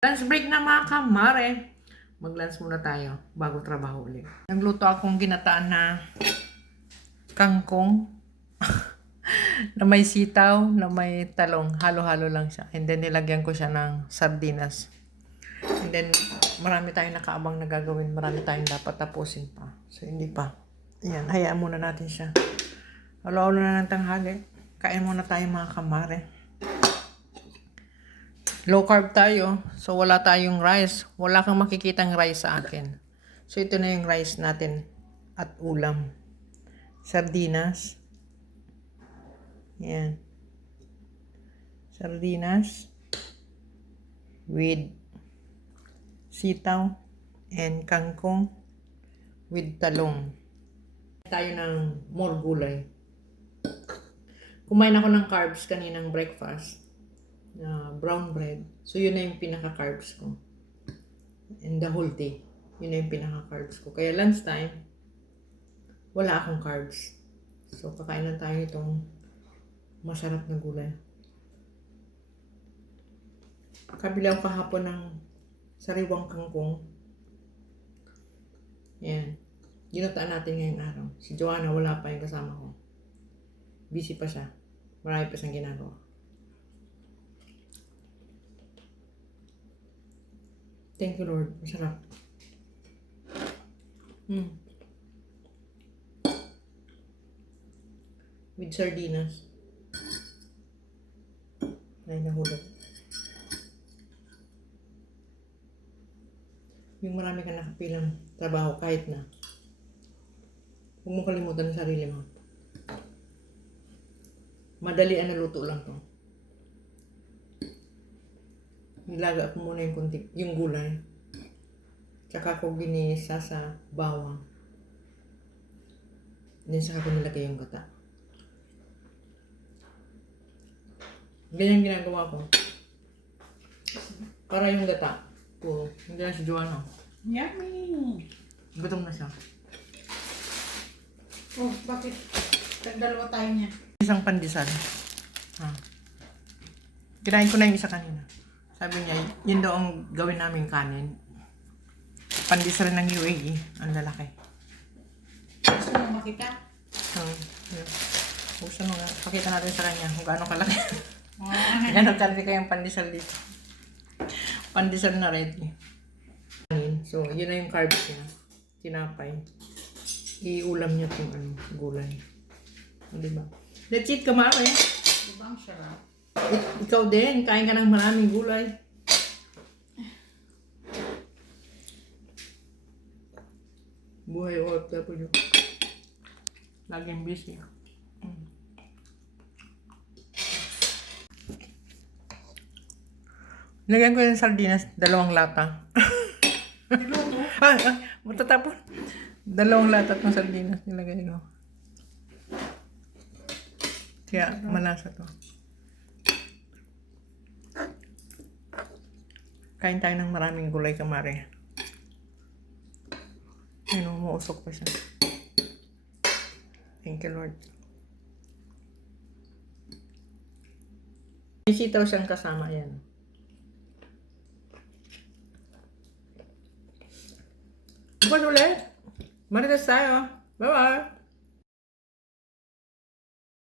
Lunch break na mga kamare. Mag-lunch muna tayo bago trabaho ulit. Nagluto akong ginataan na kangkong na may sitaw, na may talong. Halo-halo lang siya. And then nilagyan ko siya ng sardinas. And then marami tayong nakaabang na gagawin. Marami tayong dapat tapusin pa. So hindi pa. Ayan, hayaan muna natin siya. Halo-halo na ng tanghali. Kain muna tayo mga kamare. Low carb tayo, so wala tayong rice. Wala kang makikitang rice sa akin. So ito na yung rice natin at ulam. Sardinas. Yan. Sardinas with sitaw and kangkong with talong. Tayo ng more gulay. Kumain ako ng carbs kaninang breakfast. Brown bread. So, yun na yung pinaka-carbs ko. And the whole day. Yun na yung pinaka-carbs ko. Kaya lunchtime, wala akong carbs. So, kakain lang tayo itong masarap na gulay. Kabila ako kahapon ng sariwang kangkong. Yan. Ginutaan natin ngayong araw. Si Joanna, wala pa yung kasama ko. Busy pa siya. Marami pa siyang ginagawa. Thank you, Lord. Masarap. With sardinas. Ay, nahulog. Yung marami ka nakapilang trabaho kahit na. Huwag mo kalimutan ang sarili mo. Madalian na luto lang to. Nilaga ko muna yung gulay. Tsaka ko ginisa sa bawang. Then saka ko nilagay yung gata. Ganyan ginagawa ko. Para yung gata. Puro. Hindi na si Joanna. Yummy! Gutom na siya. Oh, bakit? Tagdalawa tayo niya. Isang pandesal. Kinain ko na yung isa kanina. Sabi niya, yun daw ang gawin namin kanin. Pandesal ng UAE. Ang lalaki. Gusto mo makita? Yun. Gusto mo nga. Pakita natin sa kanya kung gaano kalaki. Oh. Gaano kalaki kayang pandesal dito. Pandesal na ready. So, yun na yung carbs niya. Tinapay. Iulam niya itong gulay. O, diba? Let's eat, kamari. Diba ang sarap? Ikaw din, kain ka ng maraming gulay. Buhay OFW. Laging busy. Lagyan ko yung sardinas, 2 lata. Matatapon. 2 lata ng sardinas nilagay ko. Kaya malasa to. Kain tayo ng maraming gulay, kamari. Ayun, umuusok pa siya. Thank you, Lord. May sitaw siyang kasama, yan. Bukas ulit. Marites tayo. Bye-bye.